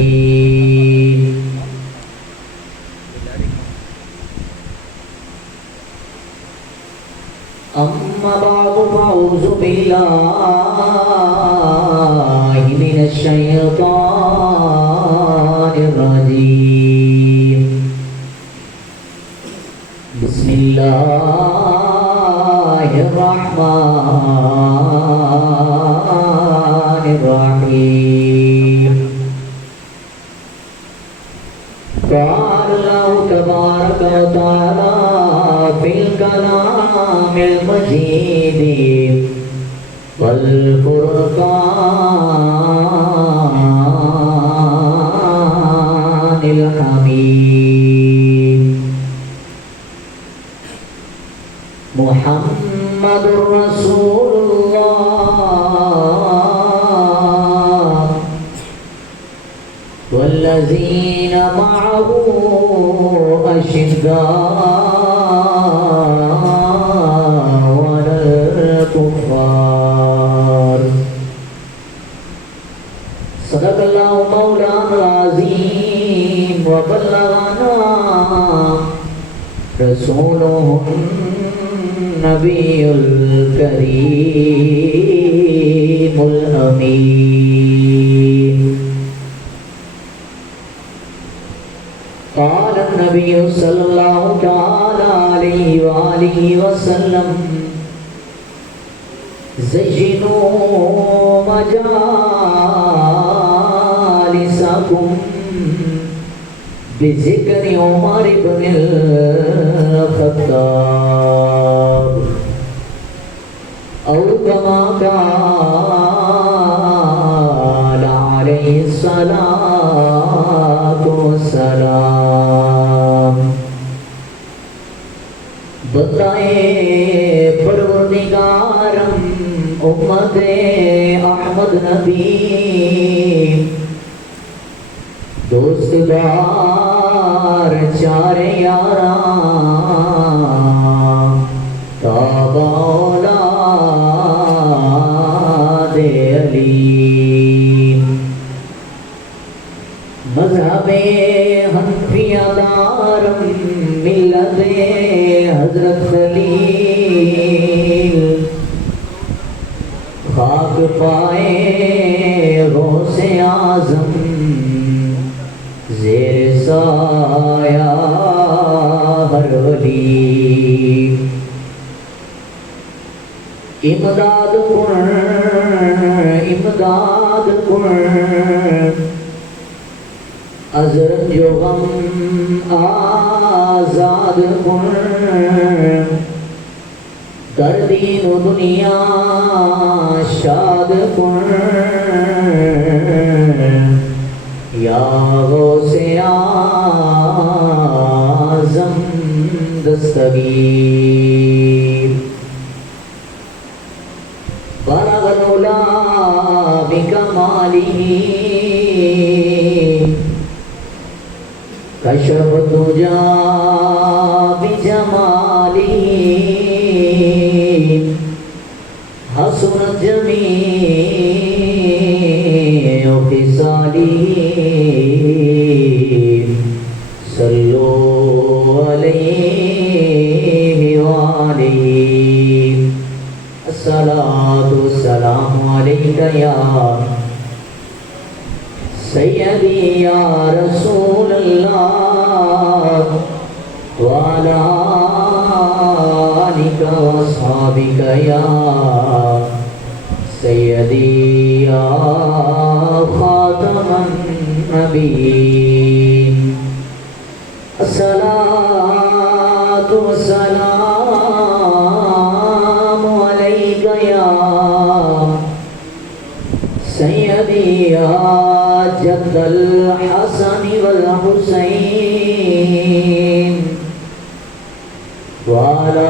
والمرسلين أما بعد فأعوذ بالله من الشيطان الرجيم بسم الله الرحمن الرحيم قال الله تبارك وتعالى في الكلام المجيد والفرقان الحميد محمد رسول الله والذين معه أشداء على الكفار صدق الله مولانا العظيم وبلغنا رسوله النبي الكريم الأمين قال النبي صلى الله تعالى عليه وآله وسلم زينوا مجالسكم بذكر عمر بن الخطاب أو كما قال عليه الصلاة والسلام بتائے پروردگارم امت احمد نبی دوست دار چار یاراں تابع اولاد علی مذہب حنفیہ دارم ملت حضرت خلیل خاک پائے غوث اعظم زیر سایہ ہر ولی امداد کن ازر جو غم آزاد کن در دین و دنیا شاد کن یا غوث اعظم دستگیر بلغ العلا بکمالہ کشف الدجا بجمالہ حسنت جمیع خصالہ صلو علیہ وآلہ الصلاة والسلام علیکہ یا سیدی یا رسول اللہ وعلی آلک واصحابک یا سیدی یا خاتم النبیین الصلاة والسلام علیکہ یا سیدی یا جد الحسن والحسین وعلی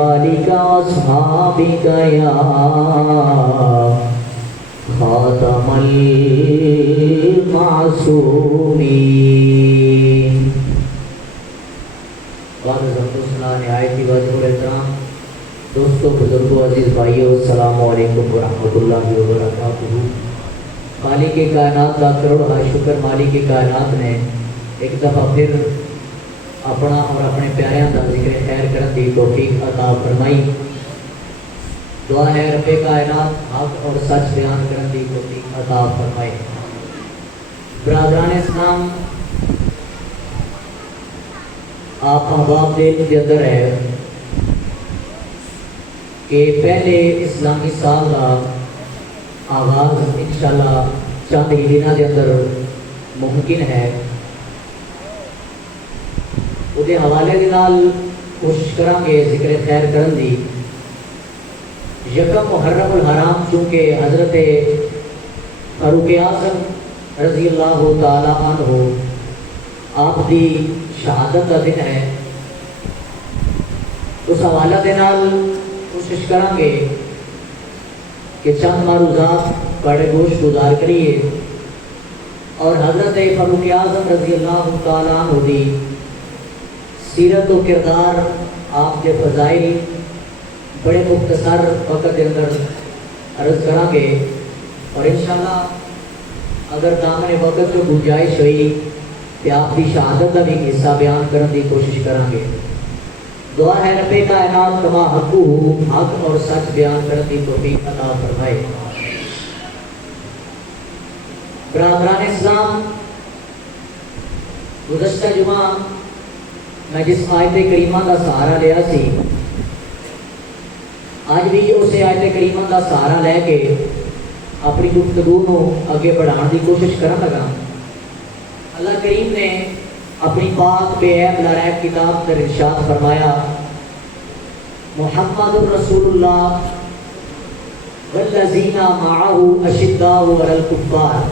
آلک واصحابک یا خاتم المعصومین. قال رسول اللہ نہایت ہی واجب الاحترام دوست دوستوں بزرگوں عزیز بھائیوں السلام علیکم ورحمۃ اللہ وبرکاتہ۔ مالک کائنات کا کروڑ شکر مالک کائنات نے ایک دفعہ پھر اپنا اور اپنے پیاریاں کا ذکر خیر کرنے کی توفیق عطا فرمائی۔ دعا ہے رب کائنات حق اور سچ بیان کرنے کی توفیق عطا فرمائے۔ برادران اسلام، آپ احباب دل کے اندر ہے کہ پہلے اسلامی سال کا آغاز انشاءاللہ چند ہی دنوں کے اندر ممکن ہے۔ وہ حوالے کے نال کوشش کریں گے ذکر خیر کرن دی۔ یکم محرم الحرام چونکہ حضرت فاروق اعظم رضی اللہ تعالی عنہ آپ دی شہادت کا دن ہے، اس حوالہ کے نال کوشش کریں گے کہ چند معروضات بڑے گوش گزار کریے اور حضرت فاروق اعظم رضی اللہ تعالیٰ عنہ دی سیرت و کردار، آپ کے فضائل بڑے مختصر وقت کے اندر عرض کریں گے، اور انشاءاللہ اگر دامن وقت جو گنجائش ہوئی کہ آپ کی شہادت کا بھی حصہ بیان کرنے کی کوشش کریں گے۔ دعا ہے رب کائنات کما حق حق اور سچ بیان کرنے کی توفیق عطا فرمائے۔ برادران اسلام، گزشتہ جمعہ میں جس آیت کریمہ کا سہارا لیا سی، آج بھی اس آیت کریمہ کا سہارا لے کے اپنی گفتگو کو آگے بڑھانے کی کوشش کرنے لگا۔ اللہ کریم نے اپنی پاک بے عیب لائق کتاب پر ارشاد فرمایا، محمد رسول اللہ والذین معہ اشداء علی الکفار۔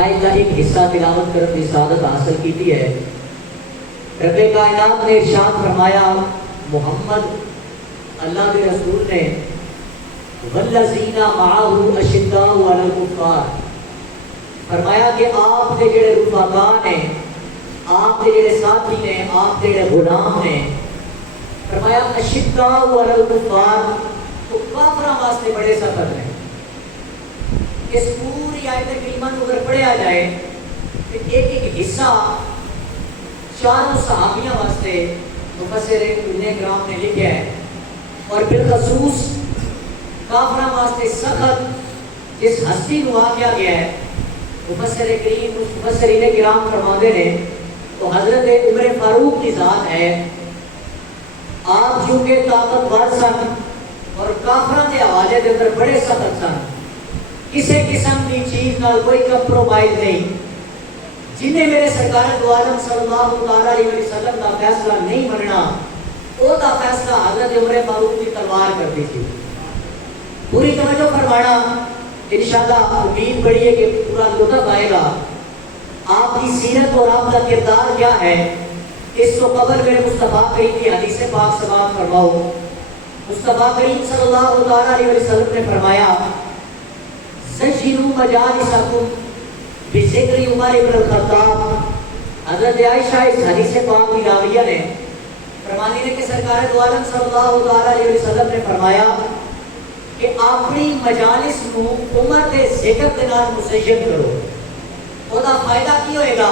آیت کا ایک حصہ تلاوت کرنے کی سعادت حاصل کی ہے۔ رب کائنات نے ارشاد فرمایا، محمد اللہ کے رسول نے والذین معہ اشداء علی الکفار، فرمایا کہ آپ کے جڑے رفقا نے، آپ کے جڑے ساتھی نے، آپ کے جڑے غلام نے، فرمایا اشداء علی الکفار، تو کافراں واسطے بڑے سخت ہیں۔ اس پوری آیت کریمہ کو اگر پڑھا جائے تو ایک ایک حصہ چاروں صحابیاں واسطے مفسر ابن کرام نے لکھا ہے، اور بالخصوص کافراں واسطے سخت جس ہستی کو آ گیا ہے مفسرین کرام فرماتے ہیں تو حضرت عمر فاروق کی ذات ہے۔ آپ چونکہ طاقتور سن اور کافراں کے حوالے کے اندر بڑے سخت سن، کسی قسم کی چیز نال کوئی کمپرومائز نہیں۔ جنہیں میرے سرکار دو عالم صلی اللہ علیہ وسلم کا فیصلہ نہیں مننا، وہ دا فیصلہ حضرت عمر فاروق کی تلوار کرتی تھی۔ پوری توجہ فرمانا، انشاءاللہ امید بڑی ہے کہ پورا لطف آئے گا۔ آپ کی سیرت اور آپ کا کردار کیا ہے، اس کو قبل میرے مصطفیٰ کریم کی حدیث پاک سماعت فرماؤ۔ مصطفیٰ کریم صلی اللہ علیہ وسلم نے فرمایا، زجروا مجالسکم بذکر عمر بن الخطاب۔ حضرت عائشہ اس حدیث پاک کی راویہ نے فرماتی ہے کہ سرکار دو عالم صلی اللہ علیہ وسلم نے فرمایا کہ اپنی مجالس نو عمر کے ذکر کے نال مزین کرو۔ وہ دا فائدہ کی ہوئے گا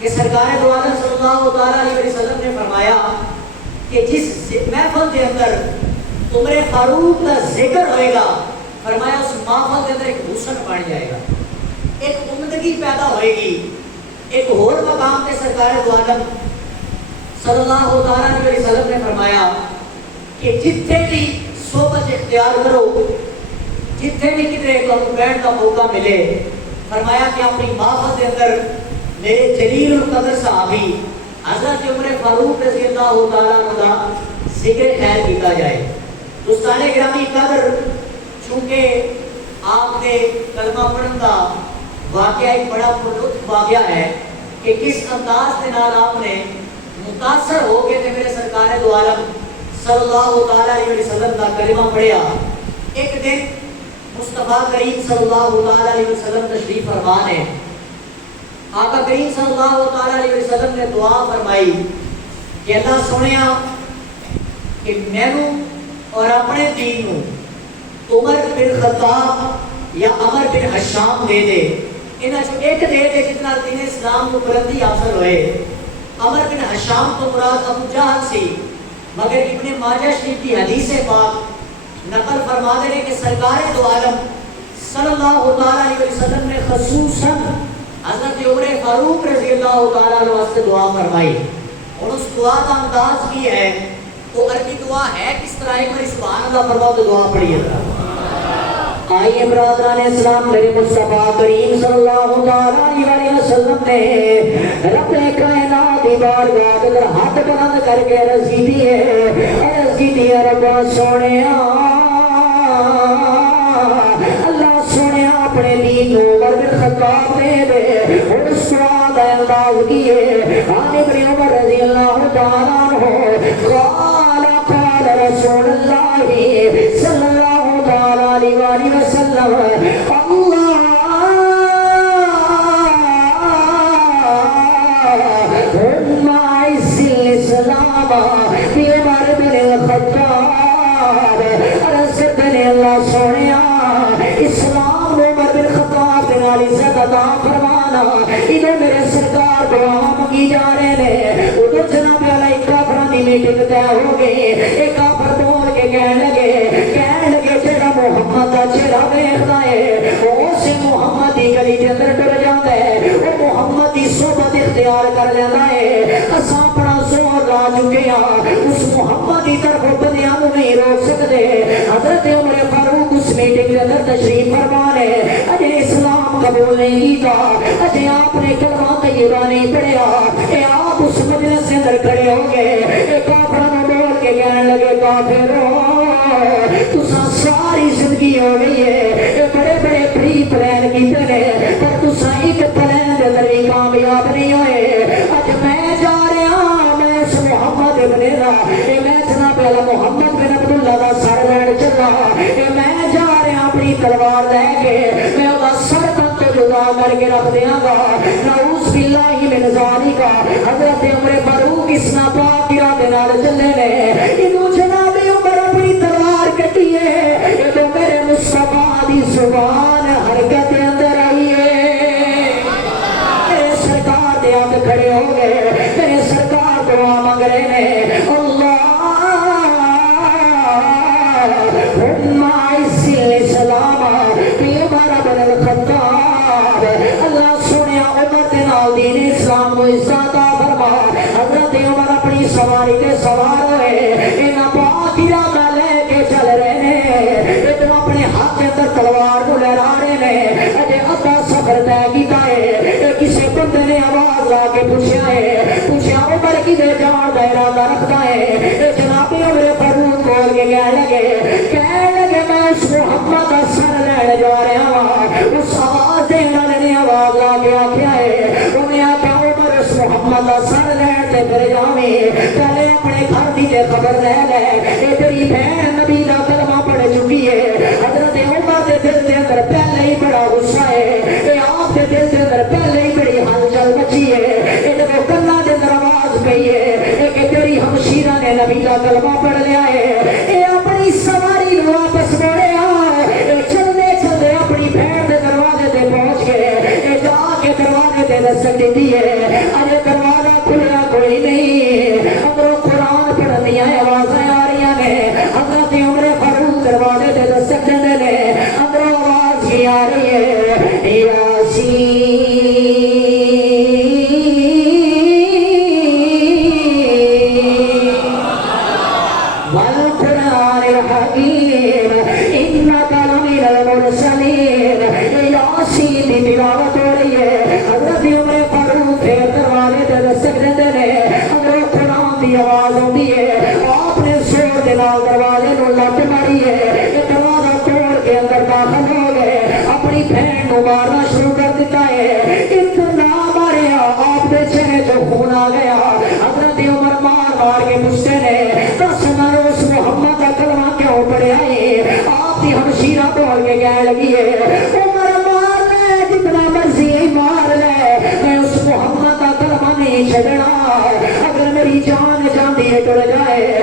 کہ سرکار دو عالم صلی اللہ علیہ وسلم نے فرمایا کہ جس محفل کے اندر عمر فاروق کا ذکر ہوئے گا، فرمایا اس محفل کے اندر ایک حسن بن جائے گا، ایک عمدگی پیدا ہوئے گی۔ ایک اور مقام پہ سرکار دو عالم صلی اللہ علیہ وسلم نے فرمایا کہ جتنے بھی صحبت اختیار کرو، جتنے بھی کتنے بیٹھ کا موقع ملے، فرمایا کہ اپنی محفل کے اندر میرے جلیل القدر صحابی حضرت عمر فاروق رضی اللہ تعالیٰ عنہ کا ذکر خیر کیتا جائے۔ دوستان گرامی قدر، چونکہ آپ نے کلمہ پڑھن کا واقعہ ایک بڑا پرلطف واقعہ ہے کہ کس انداز کے نال آپ نے متاثر ہو کے میرے سرکار دو عالم صلی اللہ علیہ وسلم کا کلمہ پڑھیا۔ ایک دن مصطفیٰ کریم صلی اللہ علیہ وسلم تشریف فرما ہے۔ آقا کریم صلی اللہ علیہ وسلم نے دعا فرمائی کہ اللہ سنیا کہ میں اور اپنے دین کو عمر بن خطاب یا عمر بن حشام دے دے، انہاں جو ایک دے دے جتنا دین اسلام کو بلندی حاصل ہوئے۔ عمر بن حشام تو مراد ابو جہل سی، مگر ابن ماجہ شریف کی حدیث پاک نقل فرما دے کہ سرکار دو عالم صلی اللہ تعالیٰ علیہ وسلم نے خصوصاً حضرت عمر فاروق رضی اللہ تعالیٰ عنہ سے دعا فرمائی، اور اس دعا کا انداز کی ہے، وہ عربی دعا ہے کس طرح؟ ایک بار سبحان اللہ فرماؤ تو دعا پڑھیے گا۔ آئیے برادران اسلام، میرے مصطفیٰ کریم صلی اللہ علیہ وسلم نے رب کائنات کی بارگاہ کے اندر ہاتھ بلند کر کے عرض کی ہے، عرض کی ہے رب سونیا، اللہ سونیا اپنے دین کو عمر بن خطاب دے اور اس دعا کا انداز کیے۔ عن ابن عمر رضی اللہ تعالیٰ عنہ قال قال رسول اللہ صلی اللہ تعالیٰ علیہ وسلم اللہم اعز الاسلام بعمر بن الخطاب، عرض کرتے اللہ سونیا اسلام عمر بن خطاب کے نال عزت عطا فرمانا۔ ادھر میرے سرکار دعا منگی جا رہے ہیں، ادھر جناب علیہ کافران دی میٹنگ طے ہو گئی، ایک کافر بول کے کہنے لگے جڑا محمد دا چہرہ ویکھدا ہے او سے محمد دی گلی دے اندر ٹر جاندا ہے، او محمد دی صحبت اختیار کر لیندا ہے۔ اساں اپنا زور لا چکے ہاں، اس محمد دی طرف بندیاں نوں نہیں روک سکدے۔ حضرت عمر فاروق اس میٹنگ کے اندر تشریف فرما ہے، اجے اسلام قبول نہیں کیتا، اجے آپ نے کلمہ طیبہ نہیں پڑھیا، اے آپ اس مجلس کے اندر کھڑے ہو گئے، اے کافراں نوں بول کے کہنے لگے کافرو تساں ساری زندگی ہو گئی ہے، اے بڑے بڑے پری پلان کیتے نے، پر تساں ایک پلان دے اندر بھی کامیاب نہیں ہوئے۔ اج میں جا رہا، میں اس محمد ابن اے میں جناب والا محمد بن عبداللہ دا سر لین چلا، اے میں جا رہا اپنی تلوار لے کے، میں وہ سر تک تو جدا کر کے رکھ دیاں گا، نعوذ باللہ من ذالک۔ حضرت عمر فاروق اس ناپاک ارادے نال چلے نے، انہوں جناب عمر اپنی تلوار کٹی ہے، یہ تو میرے مصطفیٰ دی زبان حرکت اندر آئی ہے، میرے سرکار دے ہاتھ کھڑے ہو گئے، میرے سرکار دعا مانگ رہے ہیں، اللہم اعز الاسلام بعمر بن الخطاب، اللہ سنیا عمر دے نال دین اسلام کو عزت عطا فرما۔ حضرت عمر اپنی سواری تے سوار ہوئے، انہاں پاک ارادہ لے کے چل رہے ہیں، ادھر اپنے ہاتھ کے اندر تلوار کو لہرا رہے ہیں، اجے ادھا سفر طے کیتا ہے، کسی بندے نے آواز لا کے پوچھا عمر کدھر جان دا ارادہ رکھتا ہے؟ جناب عمر فاروق بول کے کہنے لگے میں اس محمد کا سر لین جا رہا ہوں۔ اس آواز دینے والے نے آواز لا کے آخیا ہے، انہیں آخیا عمر اس محمد کا سر لین تے پھر جاویں، پہلے اپنے گھر دی تے خبر لے لے، اے تیری بہن نبی دا کلمہ پڑھ چکی ہے۔ حضرت عمر دے دل دے اندر پہلے ہی بڑا غصہ ہے، اے آپ دے دل دے اندر پہلے ہی بڑی ہلچل مچی ہے، اے جب کنا دے اندر آواز پئی ہے اے کہ تیری ہمشیرہ نے نبی دا کلمہ پڑھ لیا ہے، اے اپنی سواری نو واپس موڑیا، اے چلدے چلدے اپنی بہن دے دروازے تے پہنچ گئے، اے جا کے دروازے تے دستک دیتی ہے، اجے دروازہ کھلیا کوئی نہیں، اندروں قرآن پڑھن دیاں آوازیں آ رہی ہیں، حضرت عمر فاروق دروازے تے دستک دیندے نے، اندروں آواز ہی آ رہی ہے، یاسین والقرآن الحکیم انک لمن المرسلین، یاسین کی تلاوت ہو رہی ہے۔ حضرت عمر فاروق پھر دروازے تے دستک دیندے نے، اندروں قرآن دی آواز ہوندی ہے، آپ نے زور دے نال دروازے نوں لٹ ماری ہے، دروازہ توڑ کے اندر داخل ہو گئے، اپنی بہن کو مارنا شروع کر دیتا ہے، اتنا ماریا آپ دے چہرے تو خون آ گیا۔ حضرت عمر مار مار کے پوچھتے نے دس نہ اس محمد کا کلمہ کیوں پڑھیا ہے؟ آپ کی ہمشیرہ بول کے کہنے لگی ہے عمر مار لے جتنا مرضی مار لے، میں اس محمد کا کلمہ نہیں چھڑنا، اگر میری جان جاندی ہے ٹر جائے،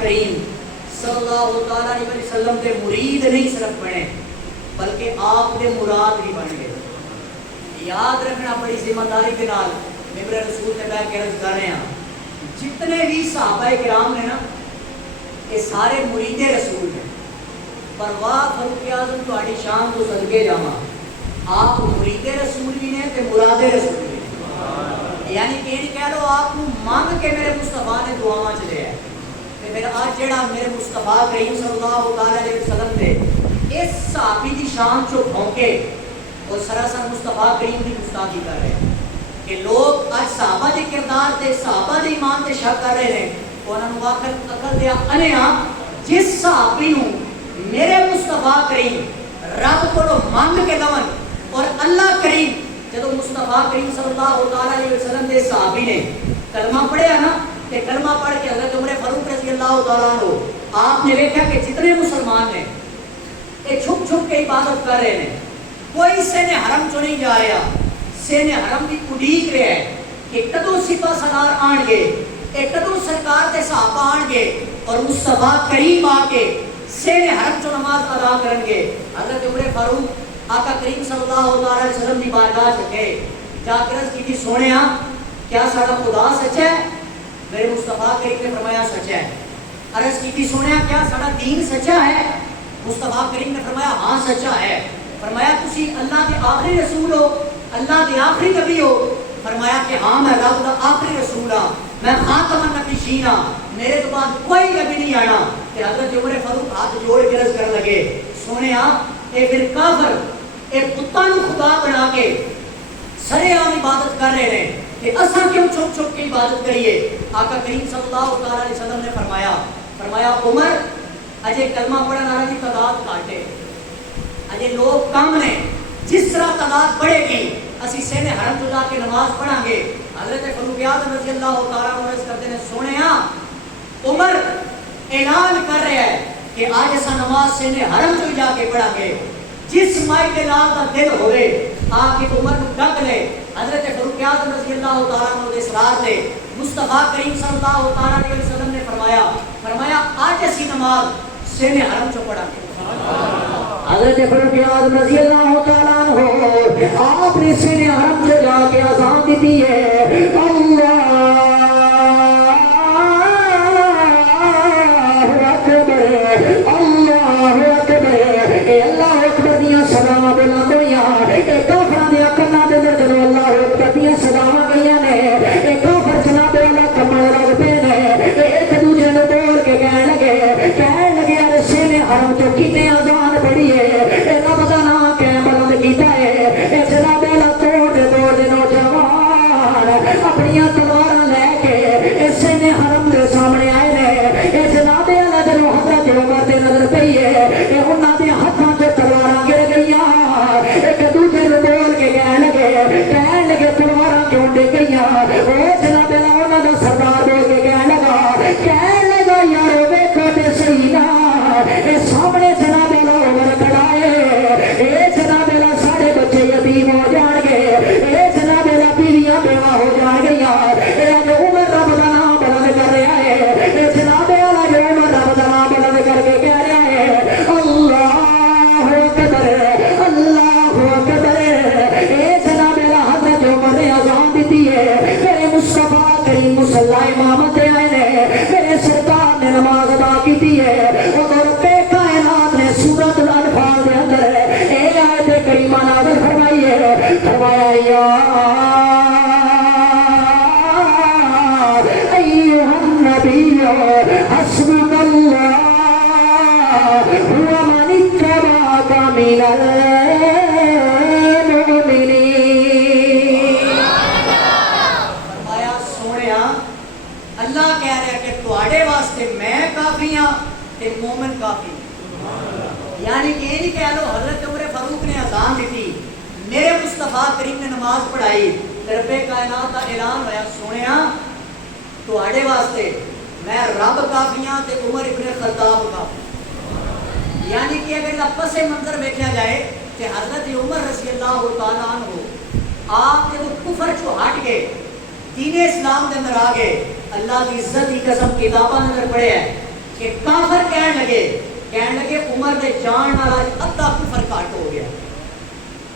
کریم صلی اللہ تعالیٰ علیہ وسلم کے مرید نہیں صرف بنے بلکہ آپ کے مراد بھی بن گئے. یاد رکھنا بڑی ذمہ داری کے نال ممبر رسول نے بیٹھ کے عرض کر رہے ہیں جتنے بھی صحابہ کرام نے نا یہ سارے مرید رسول ہیں. پرواہ فاروق اعظم تہاڈی شان تو صدقے جاواں آپ مرید رسول بھی نے تے مراد رسول بھی نے. یعنی کہ کہہ لو آپ کو مانگ کے میرے مصطفیٰ نے دعاواں چ لیا تے میرا آج جڑا میرے مصطفیٰ کریم صلی اللہ تعالی علیہ وسلم دے اس صحابی دی شان چو بھونکے اور سراسر مصطفیٰ کریم کی گستاخی کر رہے ہیں کہ لوگ آج صحابہ دے کردار تے صحابہ دے ایمان تے شک کر رہے ہیں. انہاں نوں واقعت عقل دیا انیا جس صحابی نوں میرے مصطفیٰ کریم رب کو مانگ کے لون اور اللہ کریم جدو مصطفیٰ کریم صلی اللہ تعالی علیہ وسلم دے صحابی نے کلمہ پڑھیا نا کہ کلمہ پڑھ کے حضرت عمر فاروق رضی اللہ تعالیٰ عنہ آپ نے دیکھا کہ جتنے مسلمان ہیں یہ چھپ چھپ کے عبادت کر رہے ہیں. کوئی سین حرم چو نہیں جا رہا سین حرم کی اڈیق رہا ہے کہ کدو سپاہ سالار آن گے ایک کدو سرکار دے صحابہ آن گے اور مصطفیٰ کریم آ کے سین حرم چو نماز ادا کرن گے. حضرت عمر فاروق آقا کریم صلی اللہ علیہ وسلم کی بارگاہ چکے جا کے عرض کی سونے کیا سارا خدا سچ ہے؟ میرے مصطفیٰ کریم نے فرمایا سچ ہے. عرض کی سونے کیا سارا دین سچا ہے؟ مصطفیٰ کریم نے فرمایا ہاں سچا ہے. فرمایا تسی اللہ کے آخری رسول ہو اللہ کے آخری نبی ہو؟ فرمایا کہ ہاں میں رب کا آخری رسول ہاں میں خاتم النبیین ہاں میرے تو بعد کوئی نبی نہیں آنا. کہ حضرت عمر فاروق ہاتھ جوڑ کے عرض کرنے لگے سونے اے پھر کافر اے بتاں نوں خدا بنا کے سرے عام عبادت کر رہے ہیں کہ اساں کیوں چھپ چھپ کے عبادت کریے. آقا کریم صلی اللہ علیہ وسلم نے فرمایا عمر اجے کلمہ پڑھنے والا کی تعداد کاٹے اجے لوگ کم نے جس طرح تعداد بڑھے گی اسی سین حرم تو جا کے نماز پڑھیں گے. حضرت فاروق اعظم رضی اللہ تعالیٰ عنہ عرض کرتے ہیں سونے عمر اعلان کر رہے ہیں کہ آج ایسا نماز سین حرم تو جا کے پڑھیں گے جس مائی کے لال کا دل ہوئے آپ کی عمر کو ڈک لے. حضرت فاروق اعظم رضی اللہ تعالیٰ عنہ دے اصرار دے مصطفیٰ کریم صلی اللہ تعالیٰ علیہ وسلم نے فرمایا آج ایسی نماز سین حرم چو پڑھیں گے. حضرت فاروق اعظم رضی اللہ تعالیٰ عنہ آپ نے سین حرم سے جا کے اذان دیتی ہے اللہ اکبر دیاں سلام بلند ہویاں کافراں دے کنا دے اندر جدوں اللہ اکبر دیاں سلام گئیاں نے کافر جناب اللہ کمل لگ پے نے ایک دوسرے نوں بول کے کہن لگے سین حرم تو کتنے اذان پڑھی ہے رب دا نام کہ بلند کیتا ہے جناب اللہ توڑ دے نوجوان اپنی تلواراں لے کے سین حرم دے سامنے آئے نے جناب اللہ دے حضرت عمر دے نظر پئی ہے انہاں دے ہتھاں تے تلواراں گر گئیاں ایک دوسرے نوں بول کے کہن لگے تلواراں کیوں ڈگ گئیاں او جناب اللہ انہاں دا سردار بول کے کہن لگا یار ویکھو تے صحیح نا اے سامنے جناب اللہ عمر کھڑا ہے اے جناب اللہ سارے بچے یتیم ہو جان گے اے جناب اللہ بیویاں بیوہ ہو جان گیاں اے اج عمر رب دا نام بلند کر رہا ہے اے جناب اللہ جو عمر رب دا نام بلند کر کے کہہ رہا ہے اللہ اکبر اے جناب اللہ حضرت عمر نے اذان دیتی ہے میرے مصطفیٰ کریم مصلی امامت آئے نے میرے سرکار نے نماز ادا کی ہے اور رب کائنات نے سورۃ الانفال دے اندر اے آیت کریمہ نازل فرمائی ہے فرمایا یا ایھا النبی حسبک اللہ ومن اتبعک من اللہ کہہ رہا ہے کہ تواڈے واسطے میں کافی ہاں تے مومن کافی. یعنی کہ یہ نہیں کہہ لو حضرت عمر فاروق نے اذان دیتی میرے مصطفیٰ کریم نے نماز پڑھائی رب کائنات کا اعلان ہوا سونیا تواڈے واسطے میں رب کافی ہاں تے عمر ابن خطاب کافی. یعنی کہ اگر پس منظر ویکھیا جائے کہ حضرت عمر رضی اللہ تعالیٰ عنہ آپ جب کفر چو ہٹ گئے دین اسلام کے اندر آ گئے اللہ کی عزت کی قسم کتاباں اندر پڑھے ہیں کہ کافر کہنے لگے عمر دے جان نال ادھا کفر کٹ ہو گیا،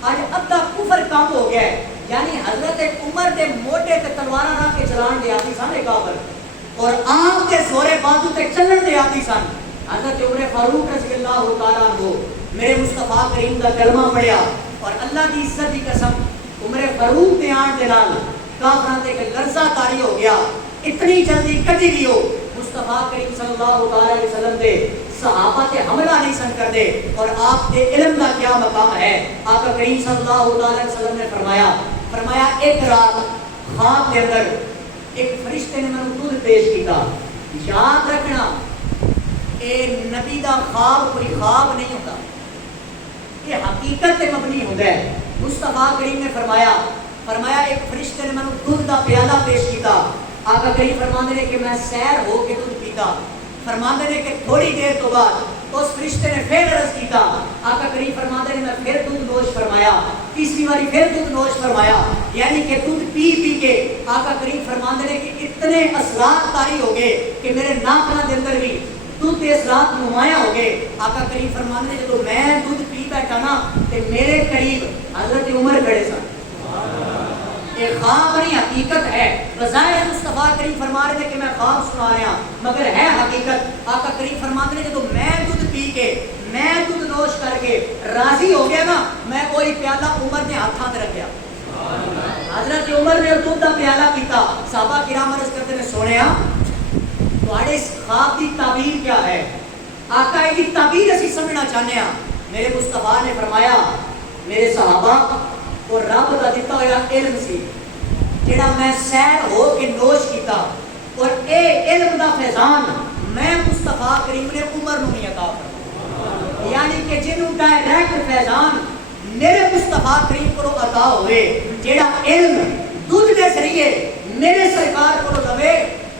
آج ادھا کفر کم ہو گیا ہے. یعنی حضرت عمر دے موٹے تے تلواراں رکھ کے چلان دے آتی سن کافر، اور آپ کے زورے بازو تے چلن دے آتی سن. حضرت عمر فاروق رضی اللہ تعالیٰ عنہ میرے مصطفیٰ کریم دا کلمہ پڑھیا، اور اللہ کی عزت کی قسم عمر فاروق دے آن دے نال کافراں تے کہ لرزہ طاری ہو گیا. اتنی جلدی کدی بھی ہو مصطفیٰ کریم صلی اللہ علیہ وسلم دے صحابہ تے حملہ نہیں سن کر دے. اور آپ کے علم کا کیا مقام ہے. آقا کریم صلی اللہ علیہ وسلم نے فرمایا ایک رات خواب کے اندر ایک فرشتے نے میں دودھ پیش کیتا. یاد رکھنا اے نبی دا خواب کوئی خواب نہیں ہوتا، یہ حقیقت تے مبنی ہوتا ہے. مصطفیٰ کریم نے فرمایا ایک فرشتے نے میں دودھ دا پیالہ پیش کیتا. آقا کریم فرماندے نے کہ میں سیر ہو کے دودھ پیتا. فرماندے نے کہ تھوڑی دیر تو بعد اس فرشتے نے پھر عرض کیتا. آقا کریم فرماندے نے میں پھر دودھ نوش فرمایا، تیسری باری پھر دودھ نوش فرمایا. یعنی کہ دودھ پی کے آقا کریم فرماندے نے کہ اتنے اثرات طاری ہو گئے کہ میرے ناخناں دے اندر بھی دودھ کے اثرات نمایاں ہو گئے. آقا کریم فرماندے نے جب میں دودھ پی بیٹھا نا تے میرے قریب حضرت عمر کھڑے سن. یہ خواب نہیں حقیقت ہے. بظاہر مصطفیٰ کریم فرما رہے تھے کہ میں خواب سنا رہا مگر ہے حقیقت. آقا کریم فرماتے ہیں جب میں دودھ پی کے میں دودھ نوش کر کے راضی ہو گیا نا، میں کوئی پیالہ عمر نے ہاتھاں تے رکھیا. حضرت عمر نے دودھ دا پیالہ پیتا. صحابہ کرام عرض کرتے ہیں سونیا تواڈے اس خواب دی تعبیر کیا ہے؟ آقا کی تعبیر اسی سمجھنا چاہتے ہیں. میرے مصطفیٰ نے فرمایا میرے صحابہ اور رب کا دیتا ہوا علم سی جڑا میں سیر ہو کے نوش کیتا، اور اے علم دا فیضان میں مصطفیٰ کریم نے عمر نو نہیں عطا فرمایا. یعنی کہ جنوں ڈائریکٹ فیضان میرے مصطفیٰ کریم کو عطا ہوئے، جڑا علم دودھ دے ذریعے میرے سرکار کو لوے،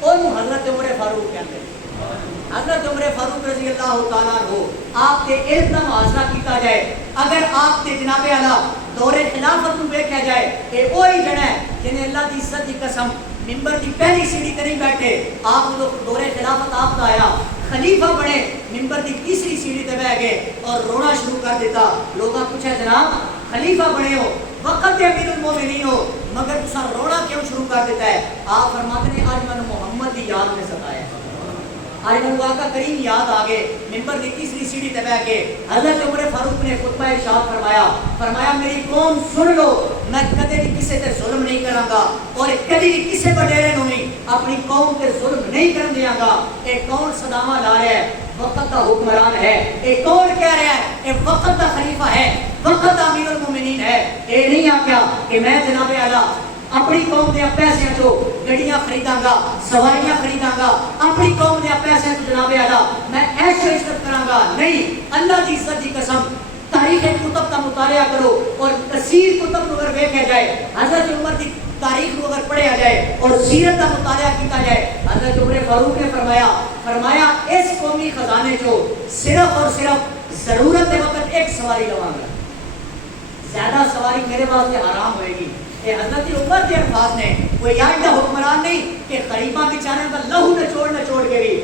اونوں حضرت عمر فاروق کہندے. حضرت عمر فاروق رضی اللہ تعالیٰ عنہ آپ کے علم کا محاصرہ کیتا جائے، اگر آپ کے جناب اعلیٰ دور خلافت کو دیکھا جائے کہ وہی جڑا ہے جنہیں اللہ کی عزت کی قسم ممبر کی پہلی سیڑھی تے نہیں بیٹھے. آپ دور خلافت آپ کا آیا، خلیفہ بنے، ممبر کی تیسری سیڑھی تے بیٹھ گئے اور رونا شروع کر دیتا. لوگوں پوچھا جناب خلیفہ بنے ہو، وقت دے امیر المومنین ہو، مگر تسا رونا کیوں شروع کر دیتا ہے؟ آپ فرماتے ہیں آج میں نے محمد کی یاد میں ستایا. آج میں آقا کریم یاد آگے ممبر کی تیسری سیڑھی تے بیٹھ کے حضرت عمر فاروق نے خطبہ ارشاد فرمایا میری قوم سن لو، میں کدے بھی کسی تے ظلم نہیں کراں گا، اور کدی بھی کسی وڈیرے نوں نہیں اپنی قوم تے ظلم نہیں کرن دیاں گا. اے کون صدامہ لا رہا ہے؟ وقت کا حکمران ہے. اے کون کہہ رہا ہے؟ اے وقت کا خلیفہ ہے، وقت کا امیر المومنین ہے. اے نہیں آکھیا کہ میں جناب اعلیٰ اپنی قوم دے پیسے چو گڈیاں خریداں گا، سواریاں خریداں گا، اپنی قوم دے پیسے تو جناب اعلیٰ میں عیش و عشرت کراں گا. نہیں، اللہ کی عزت کی قسم تاریخ کتب کا مطالعہ کرو اور کثیر کتب کو اگر دیکھا جائے، حضرت عمر کی تاریخ کو اگر پڑھا جائے اور سیرت کا مطالعہ کیا جائے، حضرت عمر فاروق نے فرمایا اس قومی خزانے کو صرف اور صرف ضرورت کے وقت ایک سواری لواں گا، زیادہ سواری میرے واسطے حرام ہوئے گی. کہ حضرت عمر کے الفاظ نے کوئی آئندہ حکمران نہیں کہ غریباں بیچارے کا لہو نچوڑ کے بھی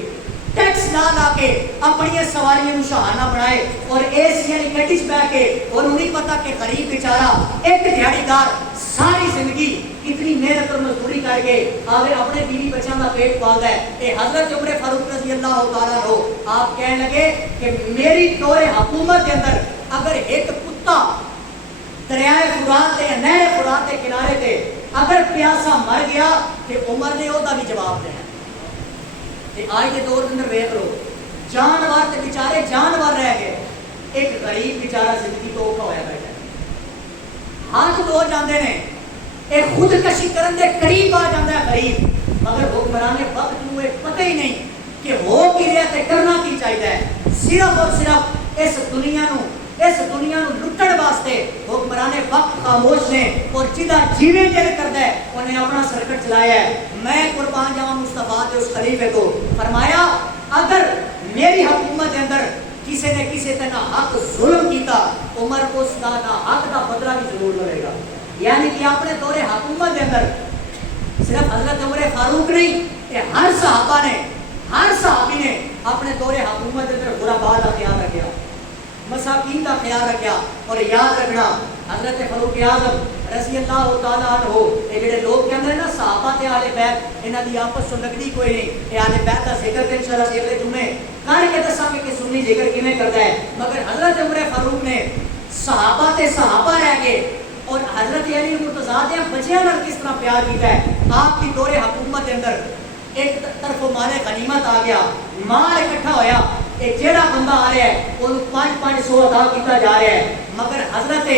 ٹیکس لا کے اپنی سواریاں نو شہانہ بنائے اور ایسی یعنی گڈی بیٹھ کے، اور انہیں پتا کہ غریب بیچارہ ایک دیہڑی دار ساری زندگی اتنی محنت اور مزدوری کر کے آگے اپنے بیوی بچوں کا پیٹ پالتا ہے. کہ حضرت عمر فاروق رضی اللہ تعالیٰ عنہ آپ کہنے لگے کہ میری دور حکومت کے اندر اگر ایک کتا دریائے فرات تے نہر فرات کے کنارے تے اگر پیاسا مر گیا تے عمر نے وہ بھی جواب دینا. تے آج کے دور کے اندر ویکھ لو جانور تے بیچارے جانور رہ گئے، ایک غریب بیچارہ زندگی تو اوکھا ہویا بیٹھا ہے، ہاتھ دھو جاندے نے، ایک خودکشی کرن دے قریب آ جاندا ہے غریب، مگر حکمران وقت نو پتہ ہی نہیں کہ ہو کی رہا تے کرنا کی چاہیے. صرف اور صرف اس دنیا نو لٹن واسطے حکمران وقت خاموش نے، اور جدا جیویں دل کرتا ہے انہیں اپنا سرکٹ چلایا ہے. میں قربان جاواں مصطفیٰ دے اس خلیفے کو. فرمایا اگر میری حکومت کے اندر کسی نے کسی تے نہ حق ظلم کیتا، عمر اس دا نہ حق دا بدلہ بھی ضرور لے گا. یعنی کہ اپنے دور حکومت کے اندر صرف حضرت عمر فاروق نہیں، ہر صحابہ نے، ہر صحابی نے اپنے دور حکومت کے غرباء کا خیال رکھا، مساکین کا خیال رکھا. اور یاد رکھنا حضرت فاروق اعظم رضی اللہ تعالیٰ عنہ یہ جڑے لوگ کہتے ہیں نا صحابہ تے اہل بیت انہاں دی آپس وچ لگدی کوئی نہیں. اے اہل بیت دا ذکر تے انشاءاللہ اگلے جمعے کر کے دساں کہ سنی ذکر کیویں کردا ہے. مگر حضرت عمر فاروق نے صحابہ تے صحابہ رہ کے اور حضرت علی مرتضیٰ دے بچیاں نال کس طرح پیار کیتا ہے. آپ کی دور حکومت دے اندر ایک طرف مال غنیمت آ گیا، مال اکٹھا ہویا، جیڑا بندہ آ رہا ہے وہ 500 ادا کیتا جا رہا ہے. مگر حضرت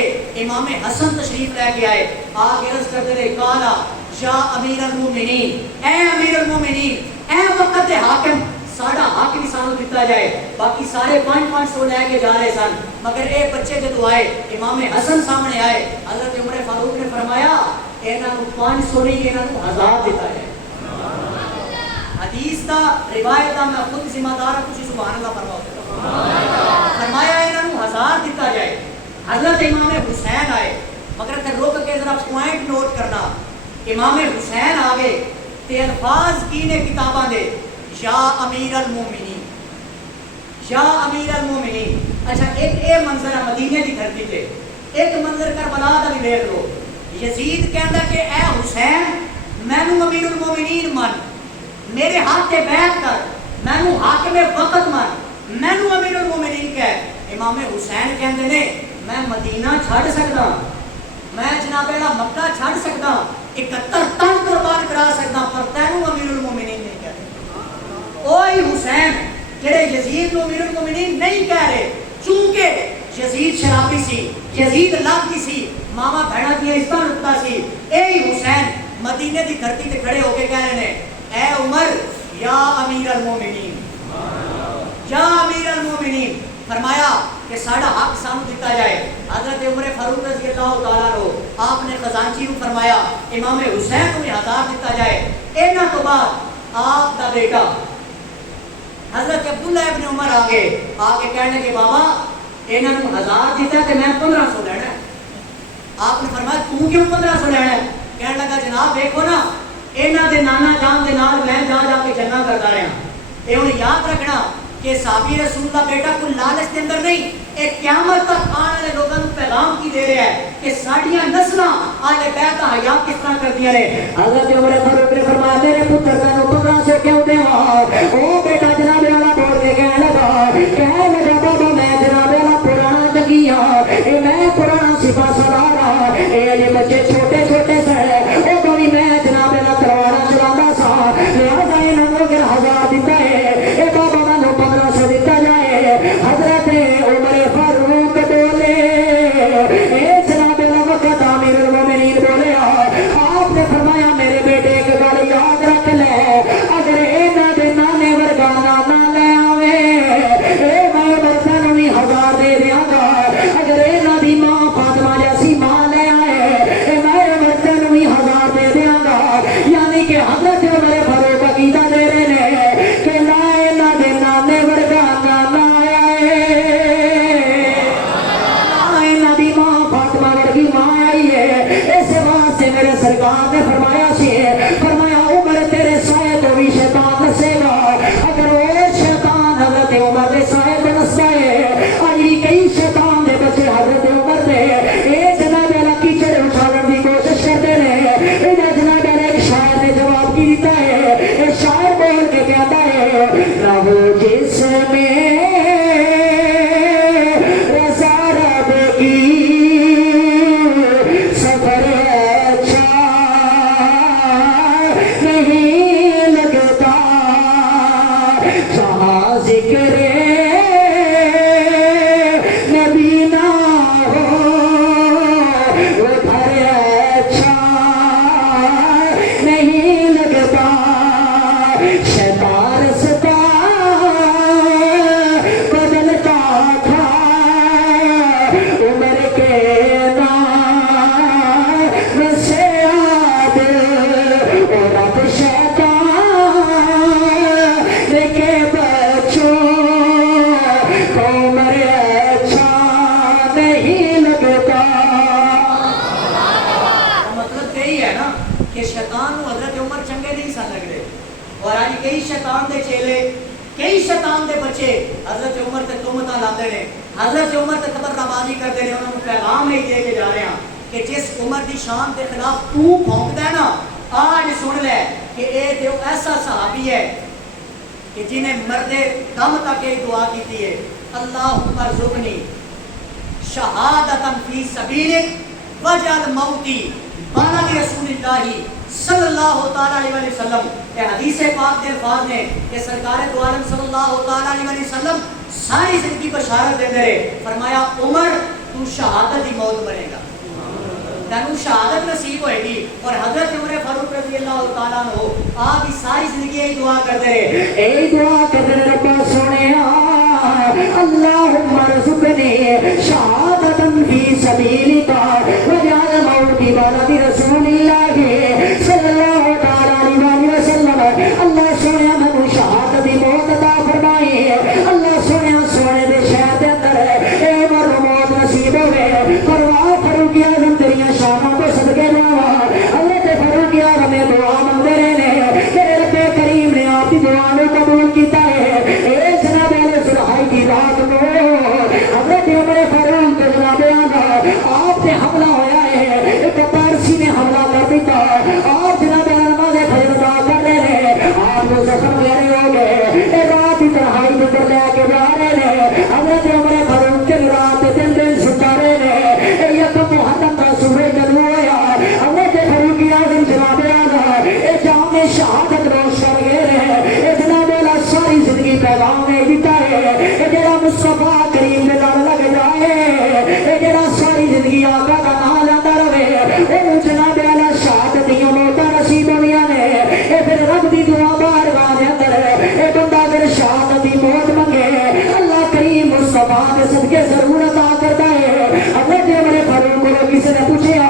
امام حسن تشریف لے کے آئے، آگے عرض کرتے رہے کالا یا امیر المومنین، اے امیر المومنین، اے وقت دے حاکم ساڑا حق بھی سانو دیتا جائے. باقی سارے 500 لے کے جا رہے سن. مگر اے بچے جدو آئے امام حسن سامنے آئے، حضرت عمر فاروق نے فرمایا انہاں نو 500 نہیں انہاں نو 1000 دیتا جائے. حدیث دا روایت دا میں خود ذمہ دار ہوں، تسی سبحان اللہ فرماؤ. فرمایا انہاں نو 1000 دیتا جائے. حضرت امام حسین آئے، مگر تے رک کے ذرا پوائنٹ نوٹ کرنا. امام حسین آگے تے الفاظ کی نے کتاباں دے یا امیر المومنین، یا امیر المومنین. اچھا ایک اے منظر ہے مدینے دی دھرتی تے، ایک منظر کربلا دا بھی دیکھ لو. یزید کہندا کہ اے حسین مینوں امیر المومنین من، میرے ہاتھ تے بیعت کر، مینوں حاکم وقت من، مینوں امیر المومنین کہہ. امام حسین کہندے نے میں مدینہ چھڑ سکدا، میں جناب اللہ مکہ چھڑ سکدا، 71 تن قربان کرا سکدا، پر تینوں امیر المومنین نہیں کہتے. اوہی حسین جڑے یزید کو امیر المومنین نہیں کہہ رہے، چونکہ یزید شرابی سی، یزید لعنتی سی، ماما بہنا کی رشتہ رکھتا سی. اے حسین مدینے دی دھرتی تے کھڑے ہو کے کہہ رہے ہیں اے عمر یا امیر المومنین، یا امیر المومنین. فرمایا کہ ساڑا حق سانو دیتا جائے. حضرت عمر فاروق رضی اللہ تعالیٰ عنہ آپ نے خزانچی کو فرمایا امام حسین کو 1000 دیتا جائے. اینا تو بعد آپ دا بیٹا حضرت عبداللہ ابن عمر آگے کہنے کہ بابا انہوں نے 1000 دیتا ہے کہ میں 1500 لینا ہے. آپ نے فرمایا تو کیوں 1500 لینا ہے؟ کہنے لگا جناب دیکھو نا انہوں دے نانا جان دے نال میں جا کے جنہ کرتا رہا. یہ انہیں یاد رکھنا کہ صحابی رسول کا بیٹا کوئی لالچ کے اندر نہیں، ایک قیامت تک آنے والے لوگوں کو پیغام کی دے رہا ہے کہ ساڑیاں نسلاں آلے بیت حیات کس طرح کر دیا رہے. حضرت عمر فاروق نے فرمایا میرے پتر کا نو 1500 کیوں دے او بیٹا جناب والا بول کے کہنے لگا بابا میں جناب والا پرانا جنگی ہاں، میں پرانا سپاہ سالار ہاں، یہ بچے چھوٹے چھوٹے سے او بڑی میں جناب والا تلوار چلاتا سا، لہذا انہوں نے 1000 دیتا ہے. اے بابا میں 1500 دیتا جائے. حضرت عمر فاروق بولے اے جناب وقت امیر المومنین بولے آپ نے فرمایا میرے بیٹے ایک گل یاد رکھ لے، اگر انہاں دے نانے ورگا نانا لے آوے اے میں برتن بھی 1000 دے دیاں گا. اگر انہاں دی ماں فاطمہ جیسی ماں لے آئے اے میں برتن بھی 1000 دے دیاں گا. یعنی کہ حضرت عمر فاروق عقیدہ دے رہے نے کہ نہ انہاں دے نانے ورگا نانا آئے، نہ انہاں دی ماں فاطمہ ورگی ماں آئی ہے. اس واسطے میرے سرکار نے فرمایا سی، فرمایا عمر تیرے سائے تو بھی شیطان نسے گا. اگر وہ شیطان حضرت عمر دے سائے تو نسے آج بھی کئی شیطان دے بچے حضرت عمر دے اے جناب والا کیچڑ اٹھانے کی کوشش کرتے ہیں. انہیں جناب والا ایک شاعر نے جواب کی دیتا ہے، ایک شاعر بول کے کہتا ہے نہ ہو جس میں رضا رب کی سفر اچھا نہیں لگتا، جہاں ذکر نبی نہ ہو وہ گھر اچھا نہیں لگتا. شیطان رستا بدلتا تھا عمر کے نام سے یاد اور اب شیطان کے بچوں کو عمر اچھا نہیں لگتا. مطلب یہی ہے نا کہ شیطان کو حضرت عمر چنگے نہیں سن لگ رہے. اور آج کئی شیطان دے چیلے کئی شیطان دے بچے حضرت عمر تے تہمتاں لاندے نے، حضرت عمر تے تبرابازی کرتے ہیں، انہوں نے پیغام نہیں دے کے جا رہے ہیں کہ جس عمر دی شان کے خلاف تو بھونکتا ہے نا، آج سن لے کہ اے جو ایسا صحابی ہے کہ جنہیں مردے دم تک یہ دعا کی ہے، اللہم ارزقنی شہادتا فی سبیلک وجعل موتی بلد رسول اللہ صلی اللہ تعالیٰ علیہ وسلم. کہ حدیث پاک کے الفاظ ہیں کہ سرکار دو عالم صلی اللہ تعالیٰ علیہ وسلم ساری زندگی بشارت دے رہے، فرمایا عمر تو شہادت ہی موت بنے گا، تینوں شہادت نصیب ہوئے گی. اور حضرت عمر فاروق رضی اللہ تعالیٰ عنہ آپ کی ساری زندگی یہی دعا کرتے رہے، اے دعا کرتے رہے ربا سونیا اللہم ارزقنی شہادتا فی سبیلک وجعل موتی بلد رسول اللہ صلی اللہ تعالیٰ علیہ وسلم. اللہ سونیا میں شہادت دی موت عطا فرمائی، اللہ سونیا سونے دے شہر دے اندر اے عمر موت نصیب ہوئے. پرواہ فاروق اعظم تیریاں شانوں کو صدقے جاواں، حضرت فاروق اعظم نے دعا مانگتے رہے کہ رب کریم نے آپ کی دعا کو قبول کیتا ہے. اے جناب علیہ صلحائی کی رات کو حضرت عمر فاروق کے جناب آپ نے حملہ ہویا ہے، ایک پارسی نے حملہ کر دیتا، آپ جناب نماز فجر ادا کر رہے ہیں، آپ کو زخم گہرے ہو گئے، رات کی تنہائی کے اندر لے کے جا رہے ہیں. حضرت عمر فاروق کے رات دن دن ستا رہے ہیں، یکم محرم کا سورج طلوع ہوا، حضرت فاروق اعظم جناب اے جام شہادت روش کر گئے ہیں. اے جناب ساری زندگی پیغام نے دیتا ہے، اے جڑا مصطفیٰ کریم دے نال لگ جائے، اے جڑا ساری زندگی آقا کا نام لیتا رہے، اے جناب شہادت دیاں موتاں نصیب ہوندیاں نے. اے پھر رب دی دعا بارگاہ دے اندر اے بندہ اگر شہادت دی موت منگے اللہ کریم مصطفیٰ دے صدقے ضرور عطا کرتا ہے. حضرت عمر فاروق کو کسی نے پوچھا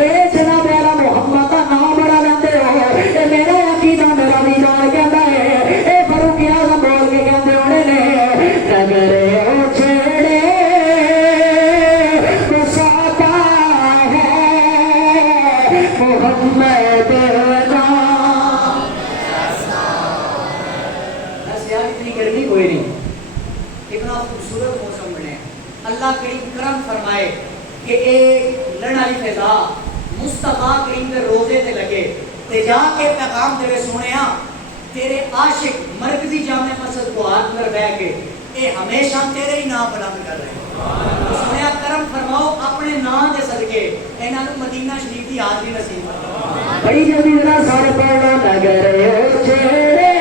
اے جناب محمد کا نام بڑا لیندے ہو، اے میرا عقیدہ میرا دیدار کہتا ہے، اے فاروق اعظم بول کے کہتے ہونے نے نگرے چھڑے بساتا ہے محمد نام. بس یار اتنی گرمی کوئی نہیں، اتنا خوبصورت موسم بنے. اللہ کریم کرم فرمائے کہ ایک لڑن والی فضا مصطفیٰ کریم کے روزے تے لگے تے جا کے پیغام دے سونے ہاں تیرے عاشق مرکزی جامع مسجد کو ہاتھ پر بیٹھ کے اے ہمیشہ تیرے ہی نام بلند کر رہے ہیں. سنیا کرم فرماؤ اپنے نام دے صدقے انہاں نوں مدینہ شریف کی حاضری نصیب فرماؤ. بڑی جلدی ذرا سارے پڑھنا نگر چھڑے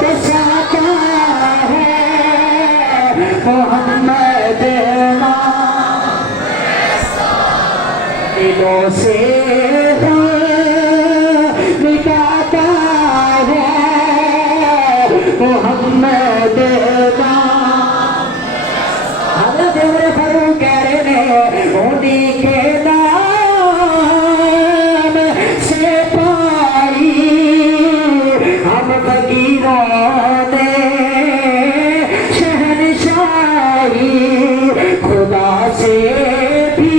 بساتا ہے محمد نام، دلوں سے مٹاتا ہے محمد نام. حضرت عمر فاروق کہہ رہے ہیں انہی کے نام سے پائی ہم فقیروں نے شہنشاہی، خدا سے بھی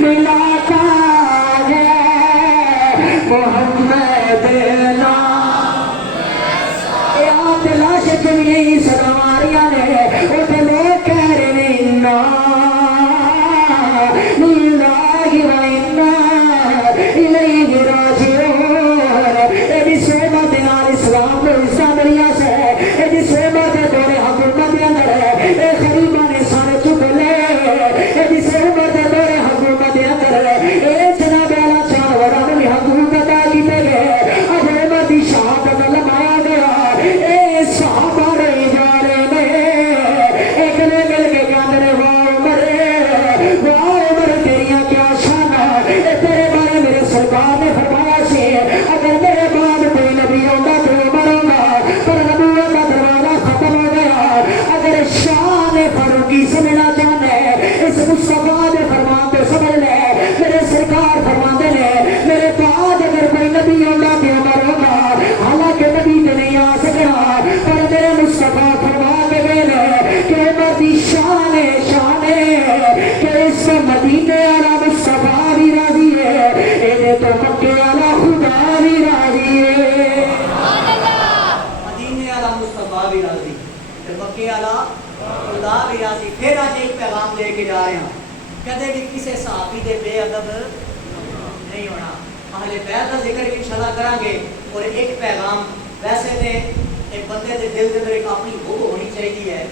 ملاتا ہے پھر آج ایک پیغام لے کے جا رہے ہیں، کدے بھی کسی صحابی دے بے ادب نہیں ہونا، اہل بیت کا ذکر انشاءاللہ کریں گے۔ اور ایک پیغام ویسے تے ایک بندے دے دل دے اندر ایک اپنی ہوب ہونی چاہیے ہے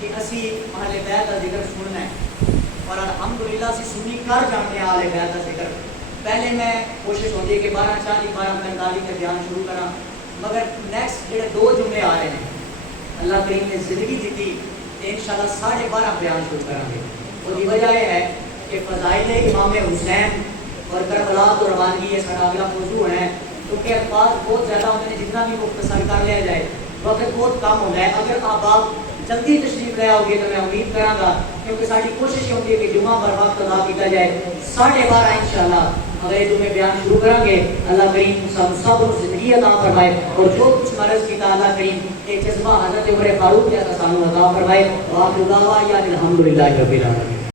کہ اسی اہل بیت کا ذکر سننا ہے، اور الحمدللہ اسی سنی کر جانتے ہیں اہل بیت کا ذکر۔ پہلے میں کوشش ہوتی ہے کہ 12:40 12:45 کا بیان شروع کرا، مگر نیکسٹ جڑے 2 جمعے آ رہے ہیں اللہ کریم نے زندگی دیتی تو انشاءاللہ 12:30 بیان شروع کریں گے۔ اور یہ وجہ یہ ہے کہ فضائل امام حسین اور کربلا تو روانگی یہ سارا اگلا موضوع ہے، کیونکہ الفاظ بہت زیادہ ہوتے ہیں، جتنا بھی مختصر کر لیا جائے وقت بہت کم ہوتا ہے۔ اگر آپ جلدی تشریف لے آؤ گے تو میں امید کراں گا، کیونکہ ساری کوشش ہوتی ہے کہ جمعہ بر وقت ادا کیا جائے۔ 12:30 انشاءاللہ اگلے جمعے بیان شروع کریں گے۔ اللہ کریم سب زندگی عطا فرمائے، اور جو کچھ مرض کیتا اللہ کریم ایک جذبہ حضرت عمر فاروق جیسا سانو عطا فرمائے۔ وآخر دعوانا الحمدللہ رب العالمین۔